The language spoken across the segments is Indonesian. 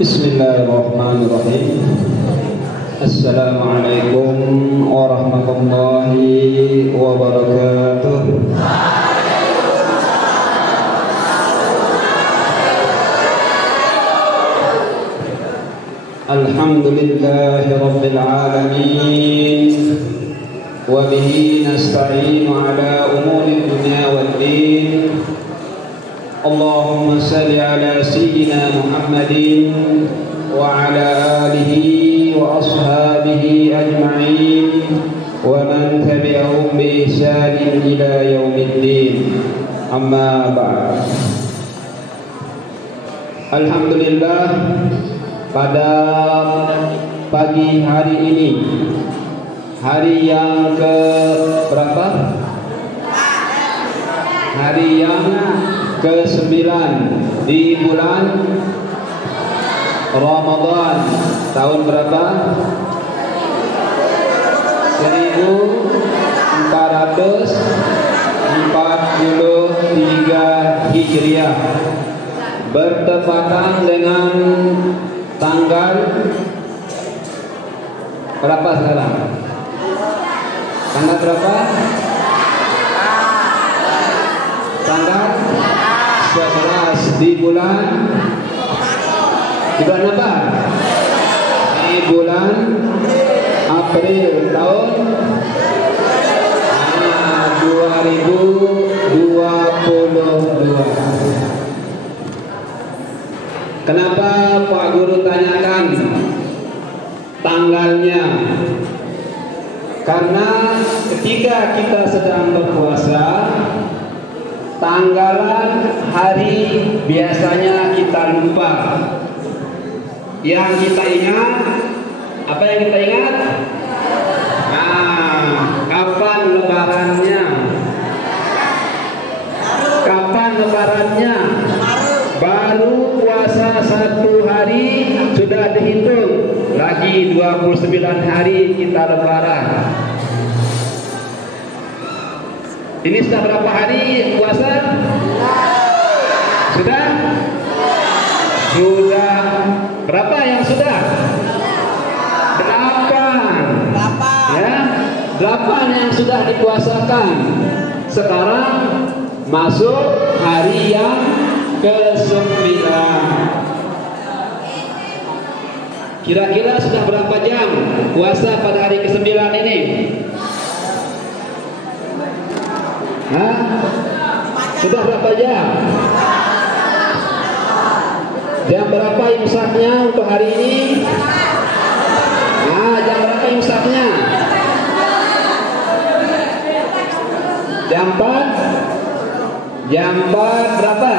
Bismillahirrahmanirrahim. Assalamualaikum warahmatullahi wabarakatuh. Alhamdulillahi rabbil alamin. Wa bihi nasta'inu ala umuri dunya waddin. Allahumma salli ala sayyidina Muhammadin wa ala alihi wa ashabihi ajma'in wa man tabi'ahum bi ihsanin ila yaumiddin. Amma ba'd. Alhamdulillah, pada pagi hari ini, hari yang ke berapa? Hari yang ke-9 di bulan Ramadan tahun berapa? 1443 Hijriah, bertepatan dengan tanggal berapa sekarang? Tanggal berapa? Tanggal 11 di bulan apa? Di bulan April tahun 2022. Kenapa Pak Guru tanyakan tanggalnya? Karena ketika kita sedang berpuasa, tanggalan hari biasanya kita lupa. Yang kita ingat, apa yang kita ingat? Kapan lebarannya? Kapan lebarannya? Baru puasa 1 hari sudah dihitung, lagi 29 hari kita lebaran. Ini sudah berapa hari puasa? Sudah? Sudah. Berapa yang sudah? 8. Ya, 8 yang sudah dipuasakan. Sekarang masuk hari yang ke-9. Kira-kira sudah berapa jam puasa pada hari ke-9 ini? Sudah berapa jam? Jam berapa imsaknya untuk hari ini? Jam berapa imsaknya? Jam 4? Jam 4 berapa?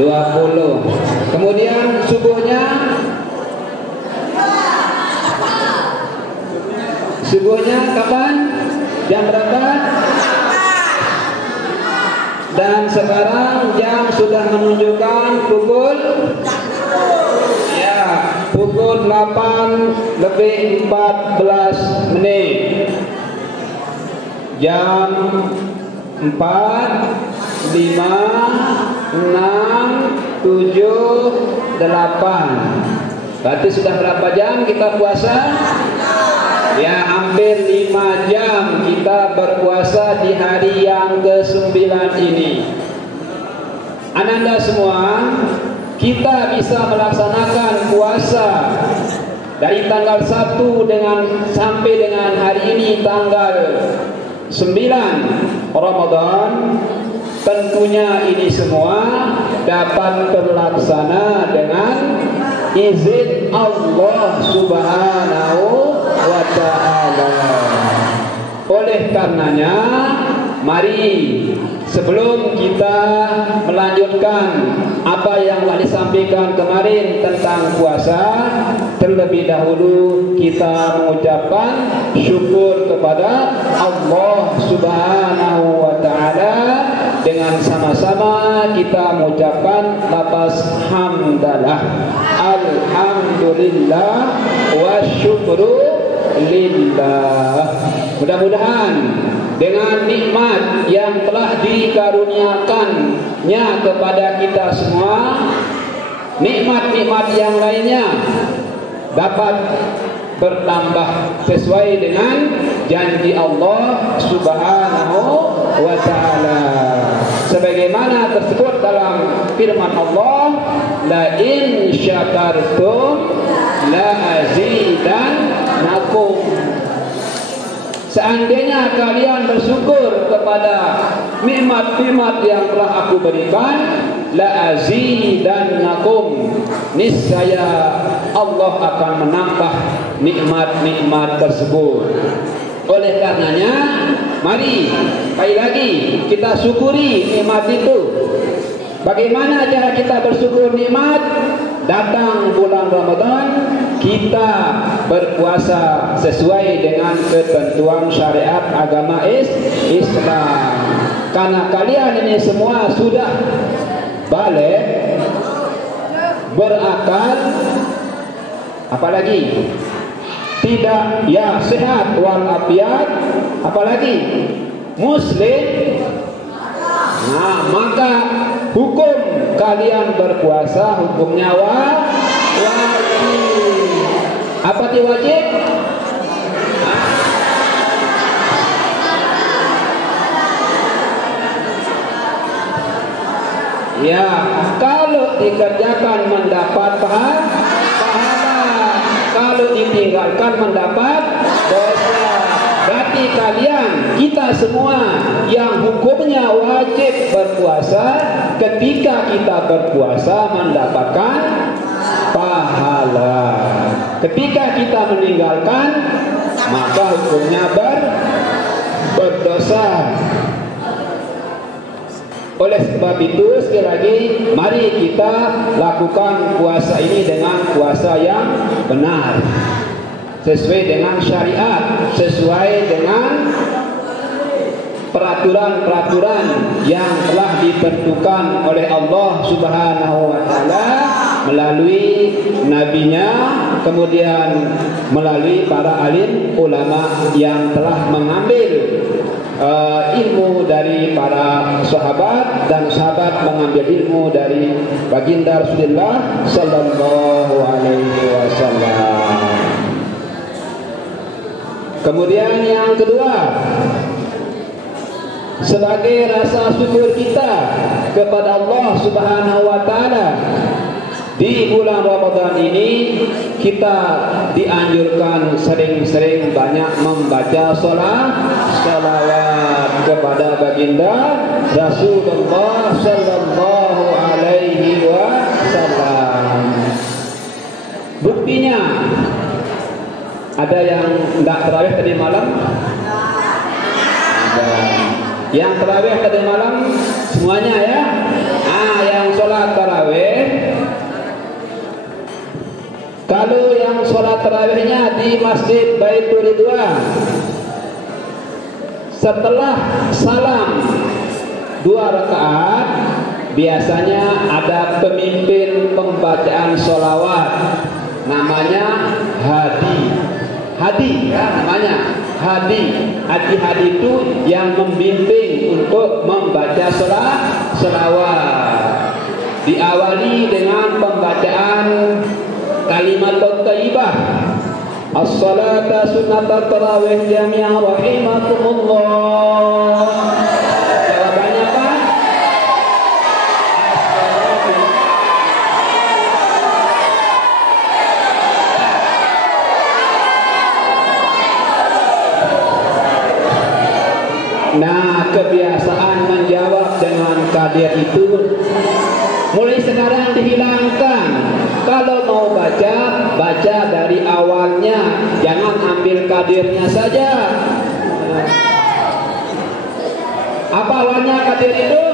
20. Kemudian subuhnya? Subuhnya kapan? Jam berapa? Dan sekarang jam sudah menunjukkan pukul 8:14. Jam 4, 5, 6, 7, 8. Berarti sudah berapa jam kita puasa? Ya, hampir 5 jam kita berpuasa di hari yang ke-9 ini. Ananda semua, kita bisa melaksanakan puasa dari tanggal 1 sampai dengan hari ini tanggal 9 Ramadan. Tentunya ini semua dapat terlaksana dengan izin Allah Subhanahu wa ta'ala. Oleh karenanya, mari sebelum kita melanjutkan apa yang telah disampaikan kemarin tentang puasa, terlebih dahulu kita mengucapkan syukur kepada Allah Subhanahu wa ta'ala. Dengan sama-sama kita mengucapkan lafaz hamdalah, alhamdulillah wa syukru lillah. Mudah-mudahan dengan nikmat yang telah dikaruniakannya kepada kita semua, nikmat-nikmat yang lainnya dapat bertambah sesuai dengan janji Allah Subhanahu wa taala. Sebagaimana tersebut dalam firman Allah, la in syakartum la azidannakum. Seandainya kalian bersyukur kepada nikmat-nikmat yang telah aku berikan, la azidannakum, niscaya Allah akan menambah nikmat-nikmat tersebut. Oleh karenanya, mari sekali lagi kita syukuri nikmat itu. Bagaimana cara kita bersyukur nikmat? Datang bulan Ramadan, kita berpuasa sesuai dengan ketentuan syariat agama Islam. Karena kalian ini semua sudah balik, berakal, apalagi tidak ya sehat walafiat, apalagi muslim. Nah, maka hukum kalian berpuasa hukumnya wajib. Apa itu wajib? Ya, kalau dikerjakan mendapat pahala, kalau ditinggalkan mendapat dosa. Berarti kalian, kita semua yang hukumnya wajib berpuasa, ketika kita berpuasa mendapatkan pahala. Ketika kita meninggalkan, maka hukumnya berdosa. Oleh sebab itu, sekali lagi, mari kita lakukan puasa ini dengan puasa yang benar, sesuai dengan syariat, sesuai dengan peraturan-peraturan yang telah ditentukan oleh Allah Subhanahu wa taala melalui nabinya, kemudian melalui para alim ulama yang telah mengambil ilmu dari para sahabat, dan sahabat mengambil ilmu dari baginda Rasulullah sallallahu alaihi wasallam. Kemudian yang kedua, sebagai rasa syukur kita kepada Allah Subhanahu wa taala, di bulan Ramadan ini kita dianjurkan sering-sering banyak membaca salawat kepada baginda Rasulullah sallallahu alaihi wasallam. Buktinya, ada yang tidak tarawih tadi malam? Ada. Yang tarawih tadi malam semuanya ya? Yang sholat tarawih, kalau yang sholat tarawihnya di Masjid Baitur Ridwan, setelah salam 2 rakaat biasanya ada pemimpin pembacaan sholawat, namanya hadi ya, namanya hadi itu yang membimbing untuk membaca sholawat. Diawali dengan pembacaan kalimat thayyibah, as-salata sunnatat tarawih jami'an rahimakumullah. Jawabannya apa? Nah, kebiasaan menjawab dengan kadir itu mulai sekarang dihilangkan. Kalau mau baca dari awalnya, jangan ambil kadirnya saja. Apa awalnya kadir itu?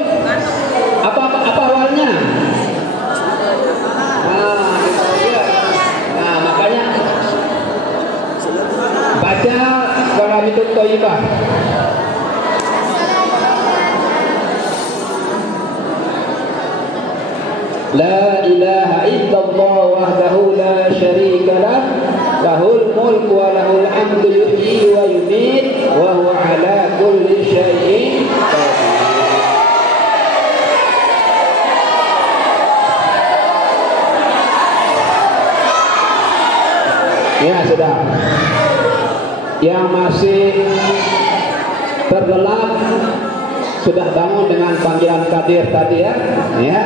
Apa awalnya? Nah, makanya baca kalimat thayyibah. La ilaha illallah wahdahu la syarika lah, lahul mulku wa lahul hamdu yuhyi wa yumiit wa huwa ala kulli syai'in qadir. Ya sudah. Yang masih terlelap sudah bangun dengan panggilan Qadir tadi ya. Ya.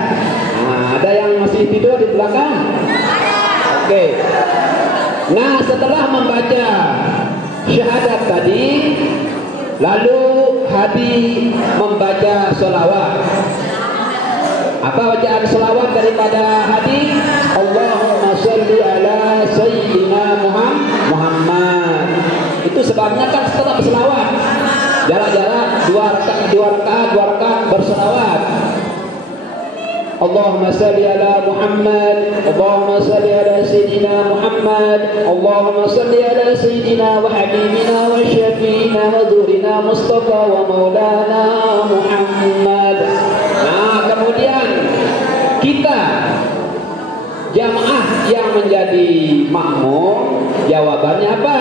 Nah, ada yang masih tidur di belakang? Oke. Nah, setelah membaca syahadat tadi, lalu Hadi membaca sholawat. Apa bacaan sholawat daripada Hadi? Allahumma sholli ala sayyidina Muhammad. Itu sebabnya kan setelah berselawat, jarak-jarak 2 rakaat berselawat. Allahumma salli ala Muhammad, Allahumma salli ala sayyidina Muhammad, Allahumma salli ala sayyidina wa habibina wa syafiina wa dhurina Mustafa wa maulana Muhammad. Nah, kemudian kita jamaah yang menjadi makmum, jawabannya apa?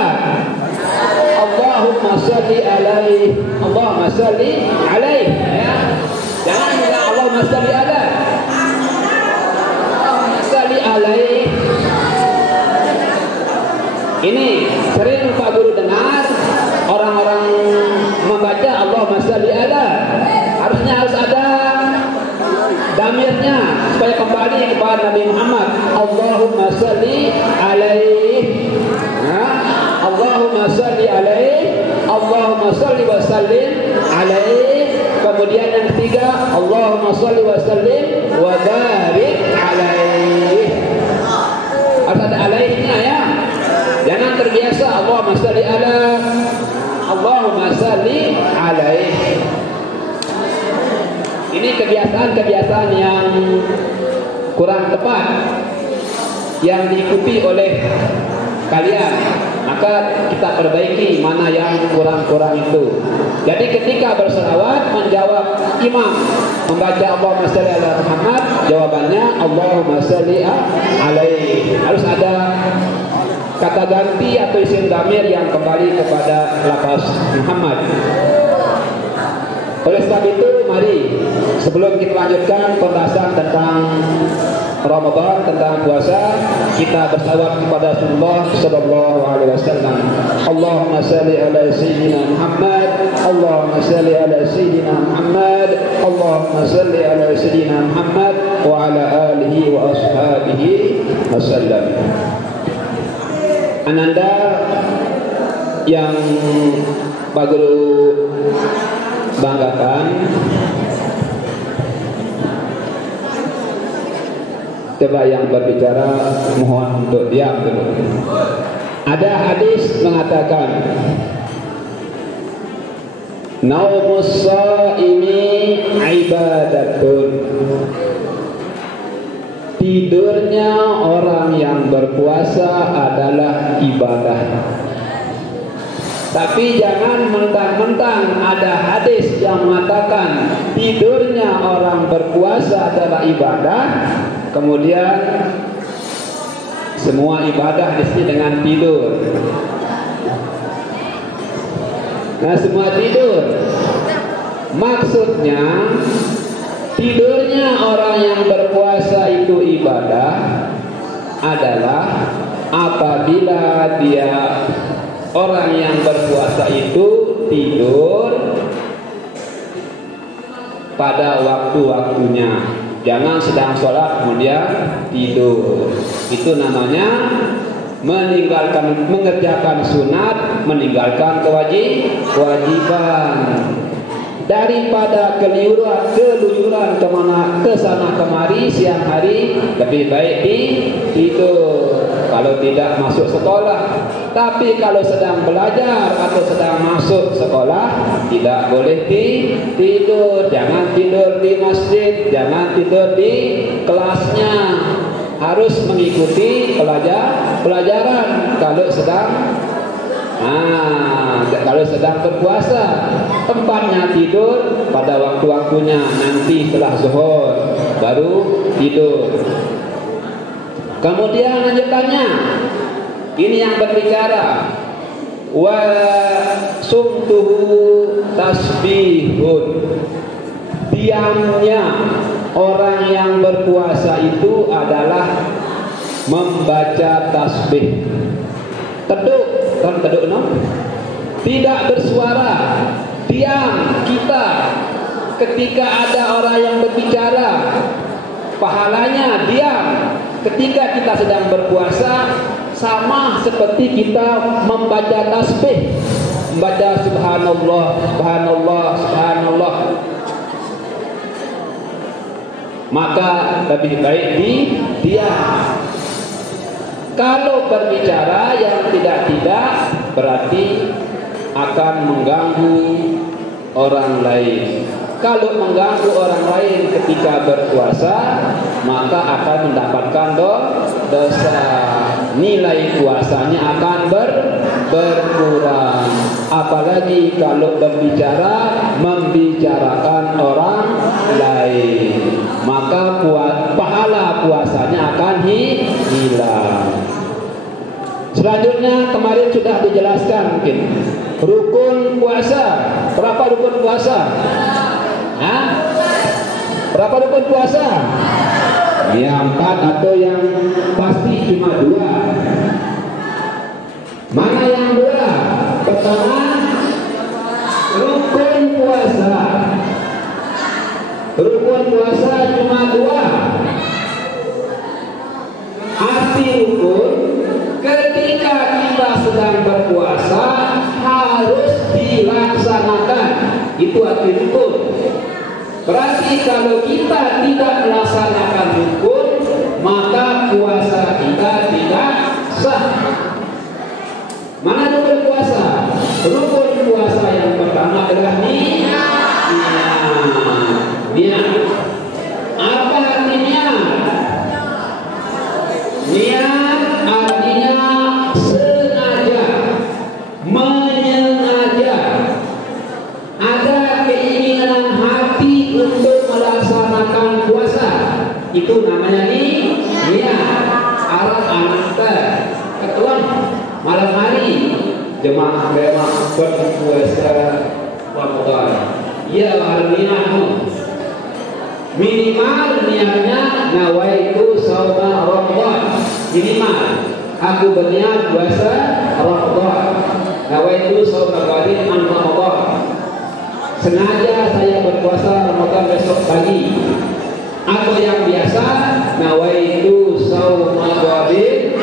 Allahumma salli alaihi, Allahumma salli alaihi, ya. Jangan bilang Allahumma salli alaihi. Allahumma salli alaihi. Ini sering Pak Guru dengar orang-orang membaca Allahumma salli alaihi. Harusnya harus ada damirnya supaya kembali kepada Nabi Muhammad. Allahumma salli alaihi. Allahumma salli alaihi, Allahumma salli wa sallim alaihi. Kemudian yang ketiga, Allahumma salli wa sallim wa barik alaihi. Harus ada alaihnya ya. Jangan terbiasa Allahumma salli ala, Allahumma salli alaihi. Ini kebiasaan-kebiasaan yang kurang tepat yang diikuti oleh kalian. Maka kita perbaiki mana yang kurang-kurang itu. Jadi ketika berselawat menjawab imam membaca Allahumma shalli ala Muhammad, jawabannya Allahumma shalli alaihi. Harus ada kata ganti atau isim dhamir yang kembali kepada lafaz Muhammad. Oleh sebab itu, mari sebelum kita lanjutkan pembahasan tentang Ramadan, tentang puasa, kita bersalawat kepada Rasulullah sallallahu alaihi wasallam. Allahumma shalli ala sayyidina Muhammad, Allahumma shalli ala sayyidina Muhammad, Allahumma shalli ala sayyidina Muhammad wa ala alihi wa ashabihi wasallam. Ananda yang Pak Guru banggakan, coba yang berbicara mohon untuk diam dulu. Ada hadis mengatakan naumus shaimi ibadatun. Tidurnya orang yang berpuasa adalah ibadah. Tapi jangan mentang-mentang ada hadis yang mengatakan tidurnya orang berpuasa adalah ibadah, kemudian semua ibadah disini dengan tidur. Nah, semua tidur. Maksudnya tidurnya orang yang berpuasa itu ibadah adalah apabila dia, orang yang berpuasa itu tidur pada waktu-waktunya. Jangan sedang sholat kemudian tidur. Itu namanya mengerjakan sunat, meninggalkan kewajiban. Daripada keluyuran kemana, ke sana kemari siang hari, lebih baik tidur. Kalau tidak masuk sekolah. Tapi kalau sedang belajar atau sedang masuk sekolah, tidak boleh tidur. Jangan tidur di masjid, jangan tidur di kelasnya. Harus mengikuti pelajaran kalau sedang berpuasa. Tempatnya tidur pada waktu-waktunya, nanti setelah zuhur baru tidur. Kemudian lanjutannya, ini yang berbicara wa sumtuhu tasbihun. Diamnya orang yang berpuasa itu adalah membaca tasbih. Teduk, kan teduk no? Tidak bersuara, diam kita ketika ada orang yang berbicara. Pahalanya diam ketika kita sedang berpuasa, sama seperti kita membaca tasbih, membaca subhanallah, subhanallah, subhanallah. Maka lebih baik diam. Kalau berbicara yang tidak-tidak berarti akan mengganggu orang lain. Kalau mengganggu orang lain ketika berpuasa, maka akan mendapatkan dosa. Nilai puasanya akan berkurang. Apalagi kalau berbicara, membicarakan orang lain, maka pahala puasanya akan hilang. Selanjutnya kemarin sudah dijelaskan mungkin rukun puasa. Berapa rukun puasa? Hah? Berapa rukun puasa? Yang 4 atau yang pasti cuma 2? Mana yang 2? Pertama, rukun puasa. Rukun puasa cuma 2. Arti rukun, ketika kita sedang berpuasa harus dilaksanakan. Itu arti rukun. Berarti kalau kita tidak melaksanakan rukun, maka puasa kita tidak sah. Mana rukun puasa? Rukun puasa yang pertama adalah niat. Niat. Apa artinya? Niat artinya sengaja, menyengaja. Ada keinginan hati untuk melaksanakan puasa, itu namanya niat. Anak-anak ketuan malam hari jemaah berpuasa Ramadan, ya niat minimal niatnya nawaitu shauma Ramadan. Minimal aku berniat puasa Ramadan, nawaitu shauma ghadin an Ramadan. Sengaja saya berpuasa Ramadan besok pagi. Atau yang biasa, nawaitu shauma ghadin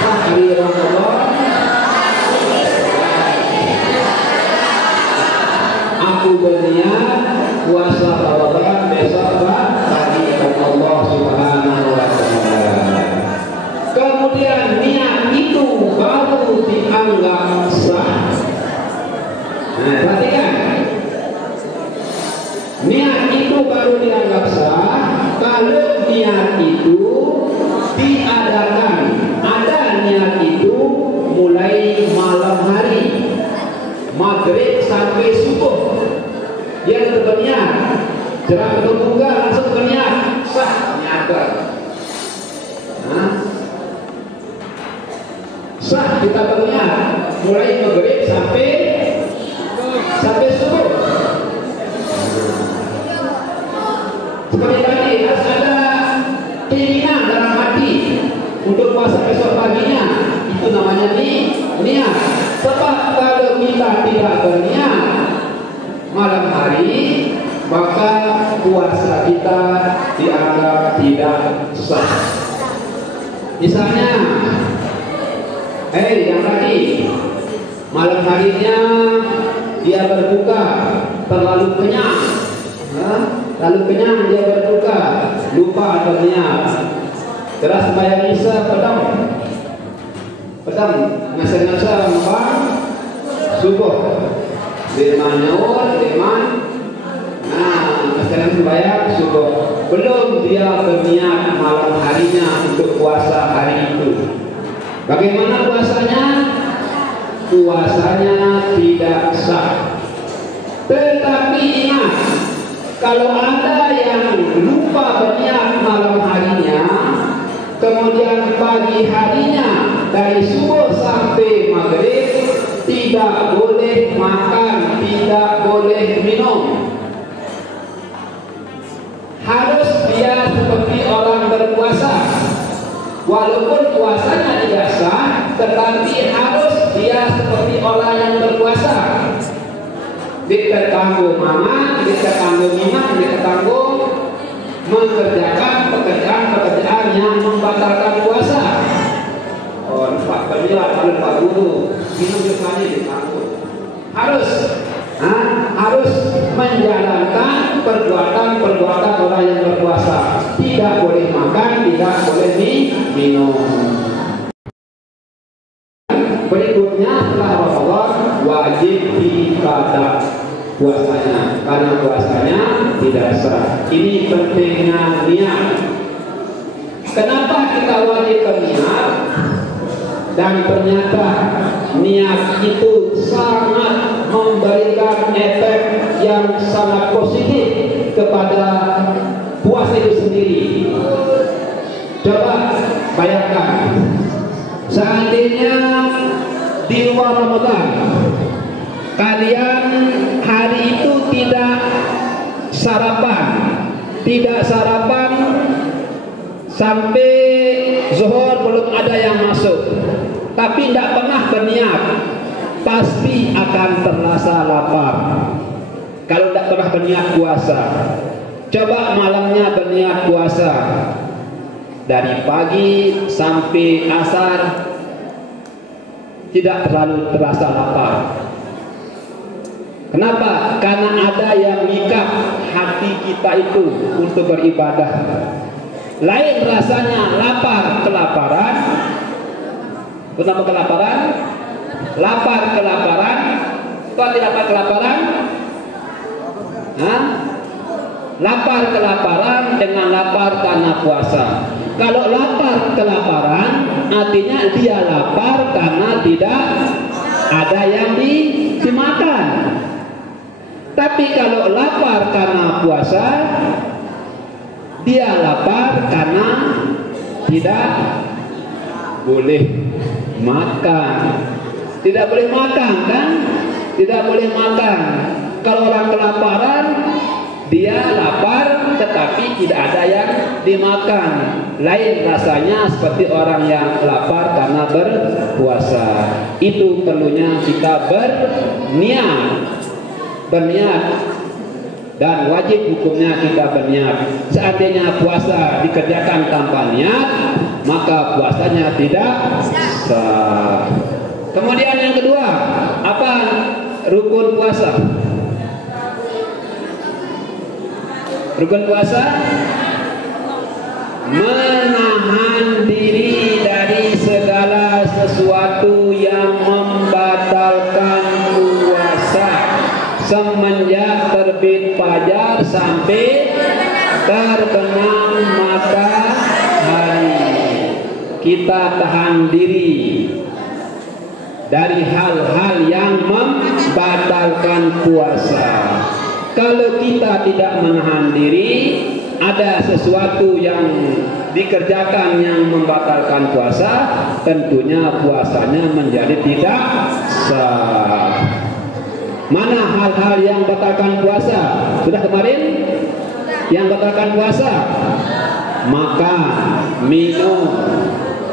hari Ramadan. Aku berniat puasa Ramadan besok pagi karena Allah Subhanahu wa taala. Kemudian niat itu baru dianggap sah. Nah, perhatikan. Niat itu baru dianggap sah kalau niat itu diadakan. Ada niat itu mulai malam hari, maghrib sampai subuh. Dia berniat, jangan berbuka langsung berniat, sah niatkan. Sah kita berniat mulai maghrib sampai subuh. Seperti tadi harus ada keinginan dalam hati untuk puasa besok paginya, itu namanya niat. Sebab kalau kita tidak berniat malam hari, maka puasa kita dianggap tidak sah. Misalnya, yang tadi malam harinya dia berbuka terlalu kenyang, lalu kenyang dia berbuka, lupa berniat, terus sembahyang isya pedang ngasa-ngasa membang subuh dengan nyaur dengan sekarang sembahyang subuh, belum dia berniat malam harinya untuk puasa hari itu. Bagaimana puasanya? Puasanya tidak sah. Tetapi ingat, kalau ada yang lupa berniat malam harinya, kemudian pagi harinya dari subuh sampai maghrib tidak boleh makan, tidak boleh minum. Harus dia seperti orang berpuasa. walaupun puasanya dia sah, tetapi harus dia seperti orang yang berpuasa. Tidak tanggung mama, tidak tanggung minyak, tidak tanggung mengerjakan pekerjaan-pekerjaan yang membatalkan puasa. Oh, Pak Penjelat, Pak Guru, minum sekali ditanggung. Harus menjalankan perbuatan-perbuatan orang yang berpuasa. Tidak boleh makan, tidak boleh minum. Berikutnya setelah Ramadan wajib diqada puasanya, karena puasanya tidak sah. Ini pentingnya niat. Kenapa kita wajib berniat? Dan ternyata niat itu sangat memberikan efek yang sangat positif kepada puasa itu sendiri. Coba bayangkan, seandainya di luar Ramadan kalian hari itu tidak sarapan sampai zuhur belum ada yang masuk, tapi tidak pernah berniat, pasti akan terasa lapar. Kalau tidak pernah berniat puasa, coba malamnya berniat puasa, dari pagi sampai asar tidak terlalu terasa lapar. Kenapa? Karena ada yang mengikat hati kita itu untuk beribadah. Lain rasanya lapar kelaparan. Kenapa kelaparan? Lapar kelaparan. Kalau tidak lapar kelaparan? Lapar kelaparan dengan lapar karena puasa. Kalau lapar kelaparan, artinya dia lapar karena tidak ada yang dimakan. Tapi kalau lapar karena puasa, dia lapar karena tidak boleh makan. Tidak boleh makan kan? Tidak boleh makan. Kalau orang kelaparan, dia lapar tetapi tidak ada yang dimakan. Lain rasanya seperti orang yang lapar karena berpuasa. Itu perlunya kita berniat, dan wajib hukumnya kita berniat. Seandainya puasa dikerjakan tanpa niat, maka puasanya tidak sah. Kemudian yang kedua, apa rukun puasa? Rukun puasa menahan diri dari segala sesuatu yang membatalkan puasa semenjak terbit fajar sampai terbenam matahari. Kita tahan diri dari hal-hal yang membatalkan puasa. Kalau kita tidak menahan diri, ada sesuatu yang dikerjakan yang membatalkan puasa, tentunya puasanya menjadi tidak sah. Mana hal-hal yang batalkan puasa? Sudah kemarin? Yang batalkan puasa? Makan, minum,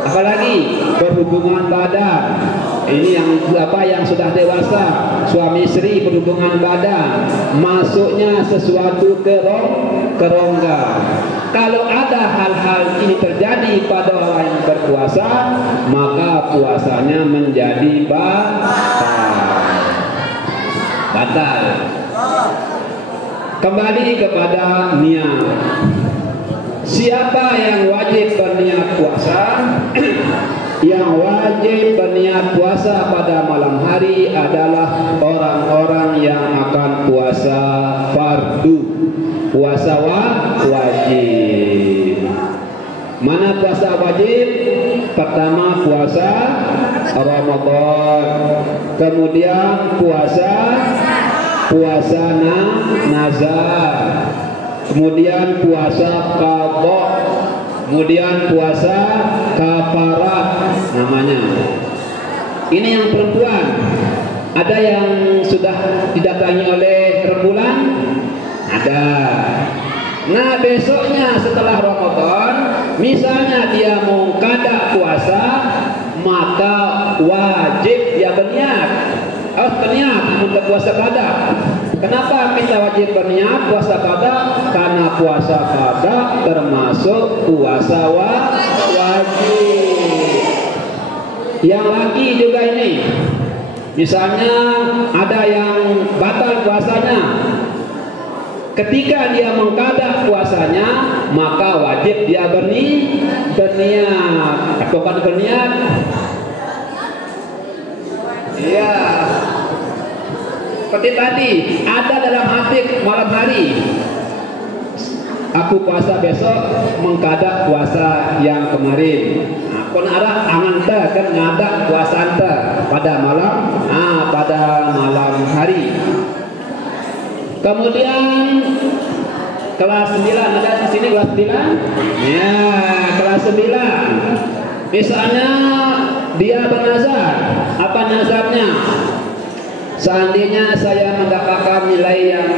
apalagi berhubungan badan. Ini yang sudah dewasa, suami istri berhubungan badan, masuknya sesuatu ke rongga. Kalau ada hal-hal ini terjadi pada orang yang berpuasa, maka puasanya menjadi batal. Kembali kepada niat. Siapa yang wajib berniat puasa? Yang wajib berniat puasa pada malam hari adalah orang-orang yang akan puasa fardu, puasa wajib. Mana puasa wajib? Pertama puasa Ramadan, kemudian puasa nazar, kemudian puasa qadha, kemudian puasa kafarah namanya. Ini yang perempuan. Ada yang sudah didatangi oleh rembulan? Ada. Nah, besoknya setelah Ramadan, misalnya dia mau qada wajib dia berniat. Harus berniat untuk puasa qada. Kenapa kita wajib berniat puasa qada? Karena puasa qada termasuk puasa wajib. Yang laki juga ini, misalnya ada yang batal puasanya, ketika dia mengqada puasanya, maka wajib dia berniat. Atau kan berniat? Iya. Seperti tadi, ada dalam hati malam hari, aku puasa besok mengqada puasa yang kemarin. Kon ada anganta kan ngada puasa anta pada malam hari. Kemudian kelas 9 ada di sini kelas 9. Ya, kelas 9. Misalnya dia bernazar. Apa nazarnya? Seandainya saya mendapatkan nilai yang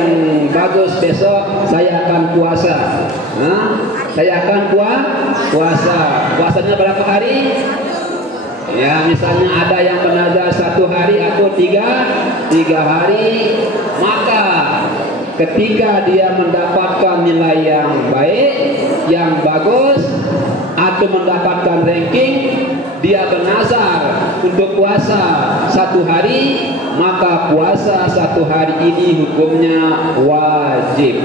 bagus besok, saya akan puasa. Saya akan puasa. Puasanya berapa hari? Ya, misalnya ada yang bernazar 1 hari atau 3 hari, maka ketika dia mendapatkan nilai yang baik, yang bagus, atau mendapatkan ranking, dia bernazar untuk puasa 1 hari, maka puasa 1 hari ini hukumnya wajib.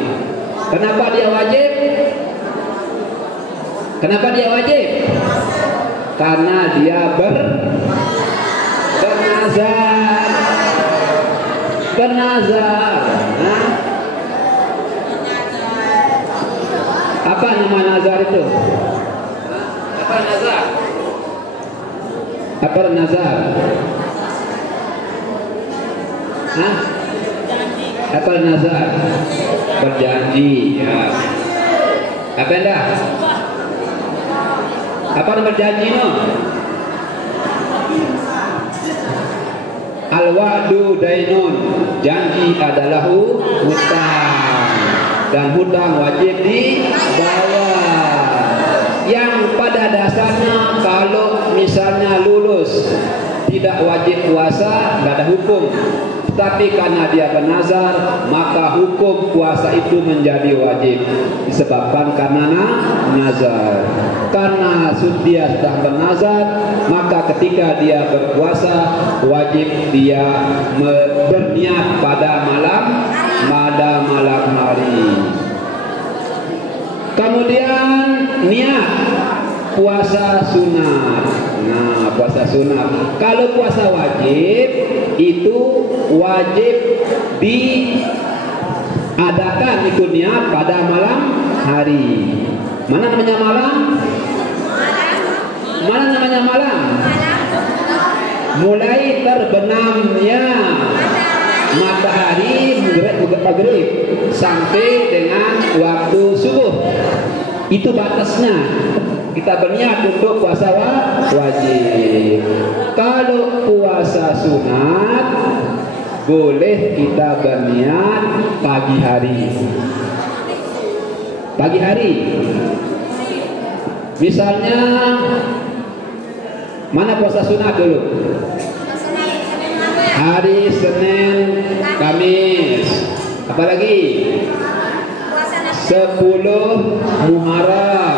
Kenapa dia wajib? Kenapa dia wajib? Karena dia bernazar. Apa nama nazar itu? Apa nazar? Apa nazar? Apa nazar? Berjanji, ya. Apa enggak? Apa berjanji no? Al-wa'du dainun, janji adalah hutang, dan hutang wajib dibayar. Yang pada dasarnya kalau misalnya lulus tidak wajib puasa, nggak ada hukum. Tapi karena dia bernazar, maka hukum puasa itu menjadi wajib disebabkan karena nazar. Karena dia sudah bernazar, maka ketika dia berpuasa wajib dia berniat pada malam hari. Kemudian niat puasa sunat. Nah, puasa sunat. Kalau puasa wajib itu wajib diadakan itu niat pada malam hari. Mana namanya malam? Mana namanya malam? Mulai terbenamnya matahari maghrib sampai dengan waktu subuh. Itu batasnya. Kita berniat untuk puasa wajib. Kalau puasa sunat boleh kita berniat pagi hari. Pagi hari. Misalnya mana puasa sunat dulu? Hari Senin, Kamis. Apalagi? 10 Muharram.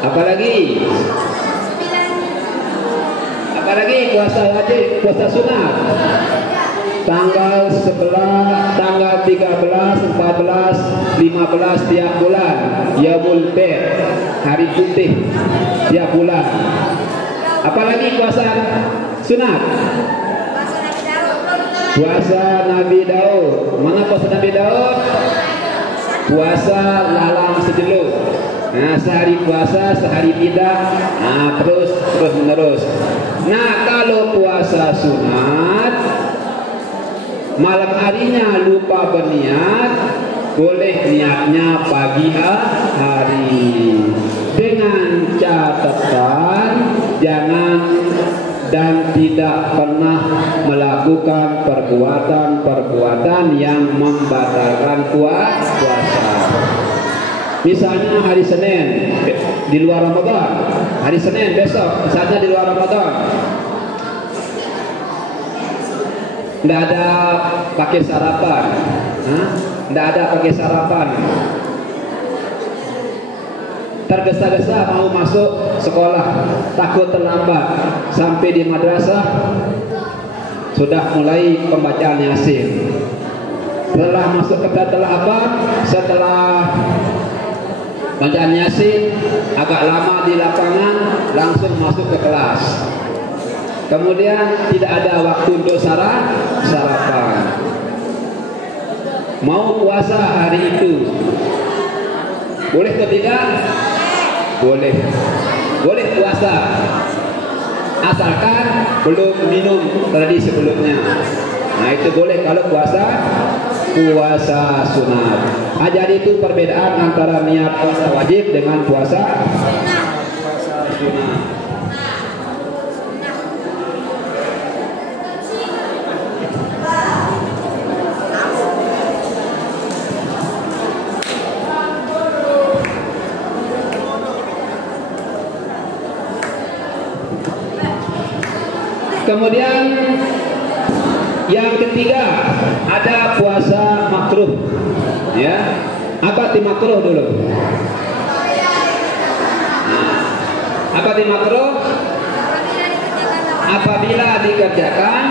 Apalagi? Apalagi puasa wajib, puasa sunat. Tanggal 11, tanggal 13, 14, 15 tiap bulan. Yaumul Bid, hari putih tiap bulan. Apalagi puasa sunat? Puasa Nabi Daud. Mana puasa Nabi Daud? Puasa lalang sejeluk. Nah, sehari puasa, sehari tidak. Nah, terus menerus. Nah, kalau puasa sunat, malam harinya lupa berniat, boleh niatnya pagi hari. Dengan catatan jangan dan tidak pernah melakukan perbuatan-perbuatan yang membatalkan puasa. Misalnya hari Senin di luar Ramadan, hari Senin besok, misalnya di luar Ramadan, Tidak ada pakai sarapan. Tidak ada pakai sarapan. Tergesa-gesa mau masuk sekolah, takut terlambat. Sampai di madrasah sudah mulai pembacaan Yasin. Setelah masuk ke setelah bacaan Yasin agak lama di lapangan, langsung masuk ke kelas. Kemudian tidak ada waktu untuk sarapan. Mau puasa hari itu, boleh atau tidak? Boleh. Boleh puasa, asalkan belum minum tadi sebelumnya. Nah itu boleh kalau puasa sunat. Jadi itu perbedaan antara niat puasa wajib dengan puasa sunat. Kemudian yang ketiga ada puasa makruh. Ya, apa ti makruh dulu? Apa ti makruh? Apabila dikerjakan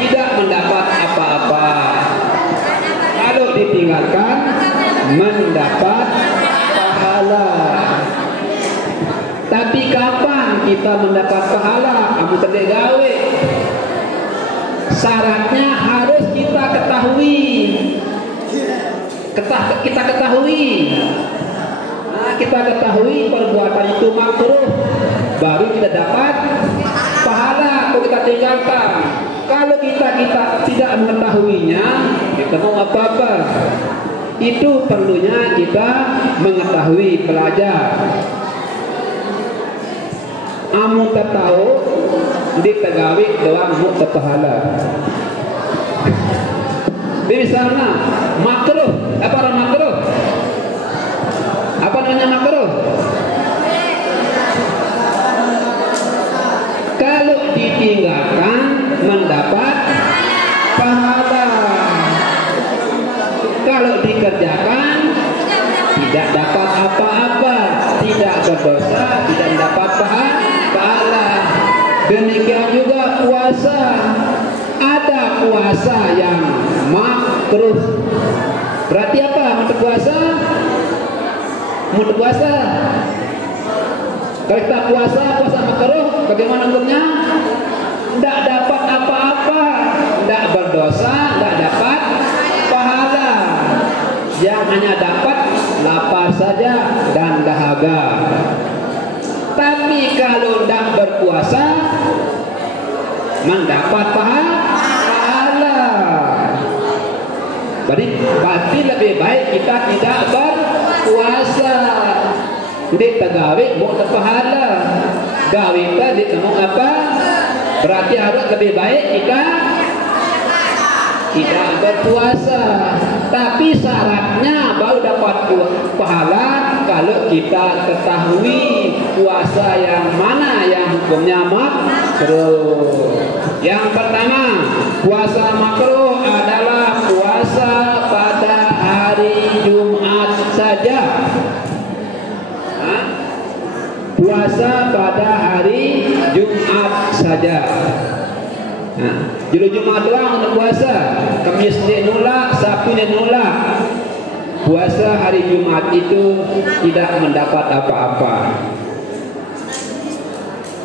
tidak mendapat apa-apa. Kalau ditinggalkan mendapat pahala. Tapi kapan kita mendapat pahala? Abu terdek gawe. Syaratnya harus kita ketahui. Kita ketahui perbuatan itu makruh, baru kita dapat pahala. Kalau kita tinggalkan, kalau kita tidak mengetahuinya, kita mau apa-apa. Itu perlunya kita mengetahui, belajar. Amun tak tahu di tegawi doang mu pahala. Misalnya makruh, apa orang makruh? Apa namanya makruh? Kalau ditinggalkan mendapat pahala. Kalau dikerjakan tidak dapat apa-apa, tidak berdosa, tidak mendapat pahala. Demikian juga puasa. Ada puasa yang makruh. Berarti apa? Untuk puasa? Kalau kita puasa makruh, bagaimana hukumnya? Tidak dapat apa-apa, tidak berdosa, tidak dapat pahala. Yang hanya dapat lapar saja dan dahaga. Tapi kalau tidak berpuasa mendapat pahala. Berarti lebih baik kita tidak berpuasa. Di tegawi mau pahala. Gawi tadi kamu apa? Berarti harus lebih baik kita tidak berpuasa. Tapi syaratnya baru dapat pahala kalau kita ketahui puasa yang mana yang hukumnya makruh. Yang pertama, puasa makruh adalah puasa pada hari Jumat saja. Puasa pada hari Jumat saja. Jadi Jumat doang untuk puasa. Kamis dia nolak, Sabtu dia nolak. Puasa hari Jumat itu tidak mendapat apa-apa.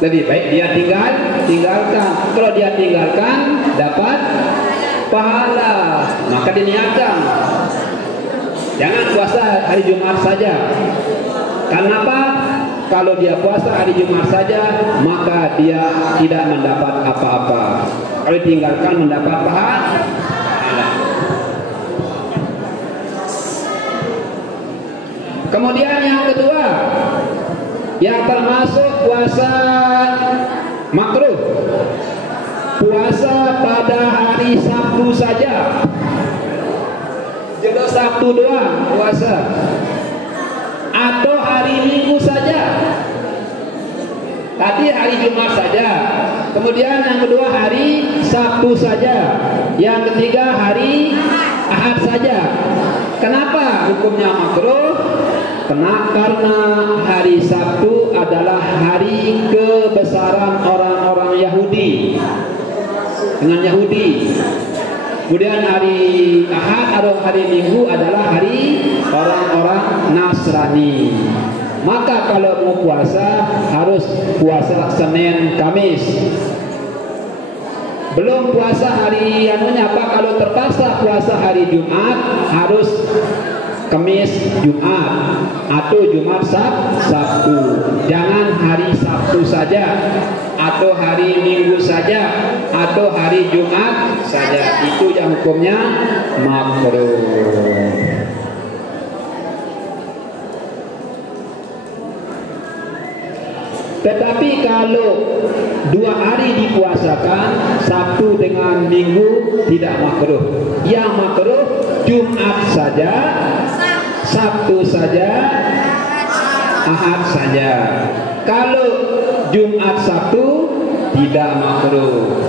Lebih baik dia tinggalkan. Kalau dia tinggalkan dapat pahala, maka diniatkan. Jangan puasa hari Jumat saja. Kenapa? Kalau dia puasa hari Jumat saja, maka dia tidak mendapat apa-apa. Kalau ditinggalkan mendapat pahala. Kemudian yang kedua, yang termasuk puasa makruh, puasa pada hari Sabtu saja. Jadi Sabtu doang puasa, atau hari Minggu saja. Tadi hari Jumat saja. Kemudian yang kedua hari Sabtu saja. Yang ketiga hari Ahad saja. Kenapa hukumnya makruh? Karena hari Sabtu adalah hari kebesaran orang-orang Yahudi dengan Yahudi. Kemudian hari Ahad atau hari Minggu adalah hari orang-orang Nasrani. Maka kalau mau puasa harus puasa Senin Kamis. Belum puasa hari anunya apa, kalau terpaksa puasa hari Jumat harus Kamis Jumat atau Jumat Sabtu. Jangan hari Sabtu saja atau hari Minggu saja atau hari Jumat saja. Itu yang hukumnya makruh. Tetapi kalau 2 hari dipuasakan, Sabtu dengan Minggu tidak makruh. Yang makruh Jumat saja, Sabtu saja, Ahad saja. Kalau Jumat Sabtu tidak makruh.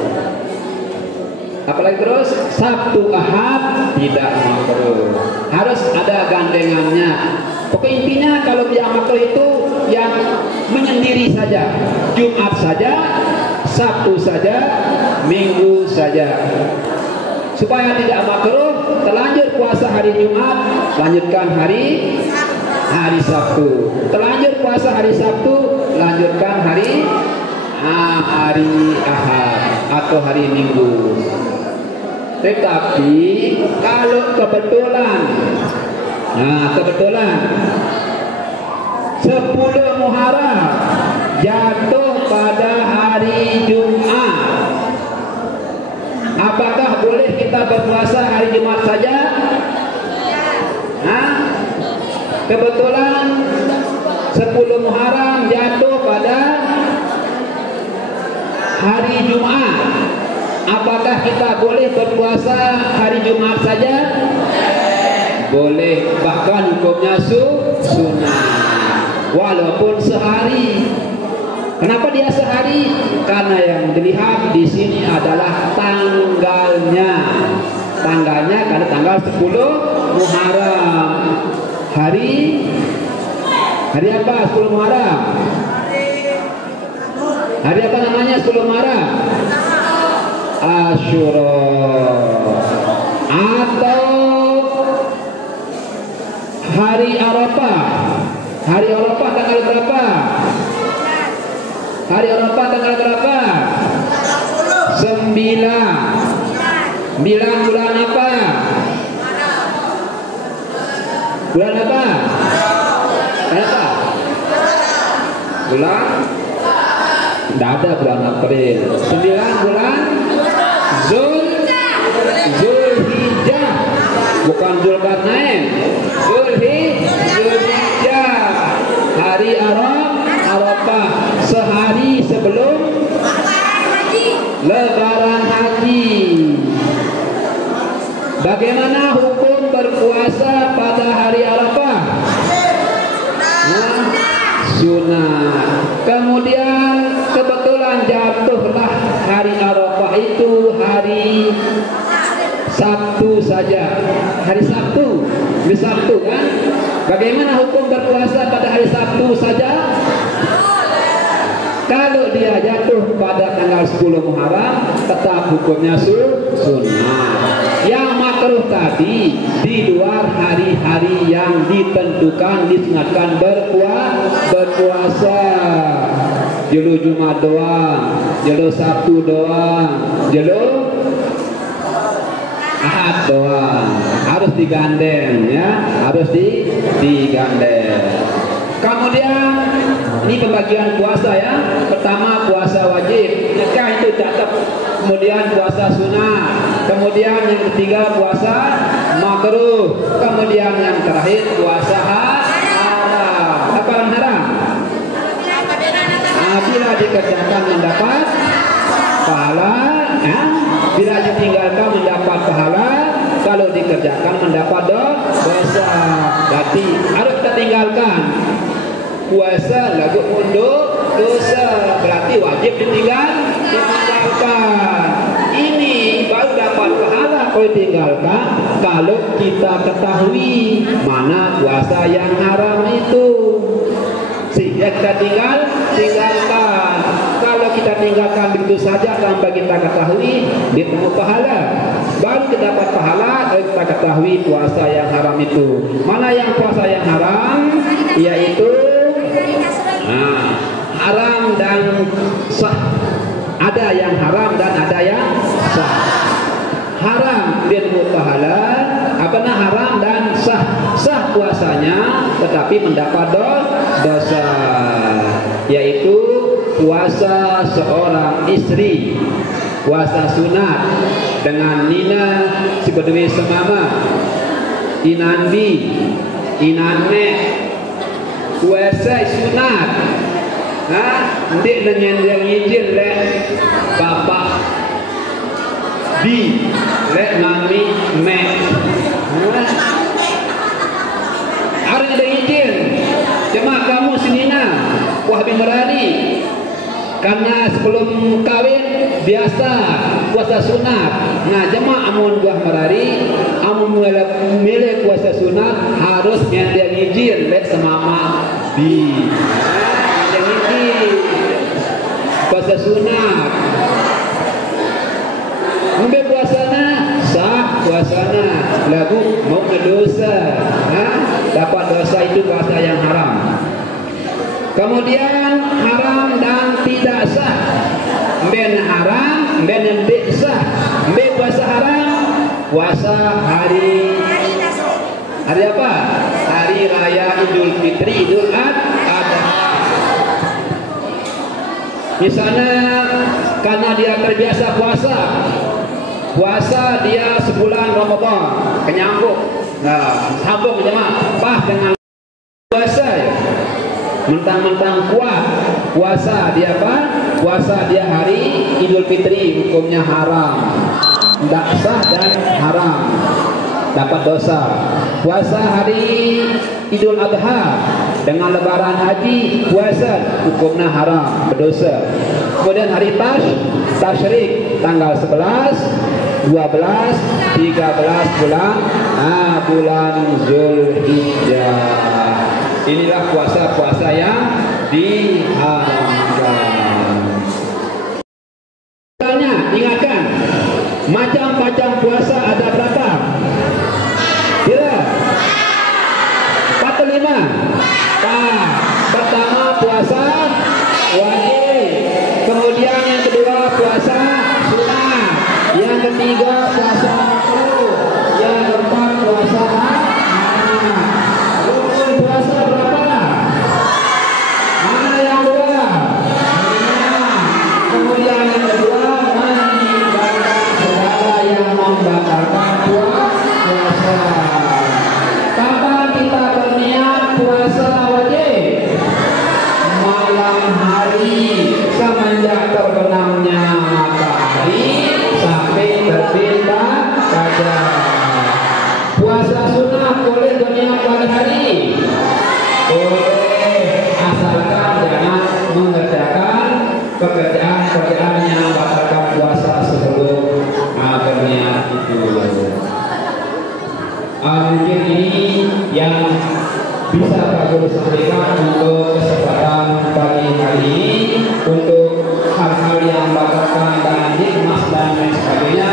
Apalagi terus Sabtu Ahad tidak makruh. Harus ada gandengannya. Pokoknya intinya kalau yang makruh itu yang menyendiri saja. Jumat saja, Sabtu saja, Minggu saja. Supaya tidak makruh, terlanjur puasa hari Jumat, lanjutkan hari Sabtu. Terlanjur puasa hari Sabtu, lanjutkan hari Ahad atau hari Minggu. Tetapi kalau kebetulan 10 Muharram jatuh pada hari Jumat, apakah boleh kita berpuasa hari Jumat saja? Kebetulan 10 Muharram jatuh pada hari Jumat, apakah kita boleh berpuasa hari Jumat saja? Boleh, bahkan hukumnya sunnah walaupun sehari. Kenapa dia sehari? Karena yang dilihat di sini adalah tanggalnya karena tanggal 10 Muharram. Hari apa 10 Muharram? Hari apa namanya 10 Muharram? Asyura. Atau hari Arafah. Hari Arafah tanggal berapa? Hari Arafah tanggal berapa? 9 bulan apa? Bulan apa? Bulan? Tidak ada bulan April. 9 bulan Zulhijjah, bukan Zulkarnain. Zulhijjah, hari Arafah, sehari sebelum Lebaran Haji. Bagaimana hukum berpuasa pada hari Arafah? Sunnah. Kemudian kebetulan jatuhlah hari Arafah itu hari Sabtu saja. Hari Sabtu kan? Bagaimana hukum berpuasa pada hari Sabtu saja? Kalau dia jatuh pada tanggal 10 Muharram, tetap hukumnya sunnah. Yang makruh tadi di luar hari-hari yang ditentukan, disunatkan berpuasa. Jelo Jumat doang, jelo Sabtu doang, jelo Ahad doang. Harus digandeng ya, harus digandeng. Kemudian ini pembagian puasa ya. Pertama puasa wajib, nikah itu tetap. Kemudian puasa sunnah. Kemudian yang ketiga puasa makruh. Kemudian yang terakhir puasa haram. Apa yang haram? Bila dikerjakan mendapat pahala, bila ditinggalkan mendapat pahala, kalau dikerjakan mendapat dosa. Berarti harus kita tinggalkan. puasa lagu mundur dosa, berarti wajib ditinggalkan. Ini baru dapat pahala kalau ditinggalkan kalau kita ketahui mana puasa yang haram itu, sehingga kita tinggalkan. Kalau kita tinggalkan begitu saja tanpa kita ketahui, dia temu pahala. Baru kita dapat pahala kalau kita ketahui puasa yang haram itu. Mana yang puasa yang haram? Yaitu haram dan sah. Ada yang haram dan ada yang sah. Haram dia temu pahala, apakah haram dan sah. Sah puasanya tetapi mendapat dosa, yaitu puasa seorang istri, puasa sunat dengan nina si bedui semama, inandi, inane, puasa sunat. Nanti dengan yang izin le bapak di le mami me. Harus ada izin. Cuma kamu sinina wah bimerani. Karena sebelum kawin biasa puasa sunat. Nah, jemaah amun buah merari, amun milih puasa sunat harus yang dia izin lek semama di. Yang izin puasa sunat. Ambil puasana sah puasana, lagu mau berdosa. Dapat dosa itu puasa yang haram. Kemudian haram dan tidak sah. Ben haram, ben tidak sah. Ben puasa haram, puasa hari apa? Hari raya Idul Fitri, Idul Adha. Misalnya karena dia terbiasa puasa dia sebulan Ramadan, kenyambung. Nah, sambung jemaah, pas dengan puasa ya. Mentang-mentang kuat puasa dia apa? Puasa dia hari Idul Fitri, hukumnya haram, tidak sah dan haram, dapat dosa. Puasa hari Idul Adha dengan lebaran haji, puasa hukumnya haram, berdosa. Kemudian hari tasyrik tanggal 11, 12, 13 bulan Zulhijjah. Inilah puasa-puasa yang diharamkan. Ingatkan, macam-macam puasa ada berapa? Kira 4 atau 5? Pertama puasa wajib, kemudian yang kedua puasa sunat, yang ketiga puasa makruh, yang keempat puasa puasa berapa? Mana yang dua? Kemudian yang kedua meninggalkan segala yang membatalkan puasa. Kapan kita berniat puasa wajib? Malam hari semenjak terbenamnya matahari sampai terbit fajar. Puasa sunat boleh berniat pagi hari. Boleh, asalkan jangan mengerjakan pekerjaan-pekerjaan yang membatalkan puasa sebelum berniat itu. Mungkin ini yang bisa Pak Guru sampaikan untuk kesempatan pagi hari ini, untuk hal-hal yang membatalkan dan hikmah dan lain sebagainya.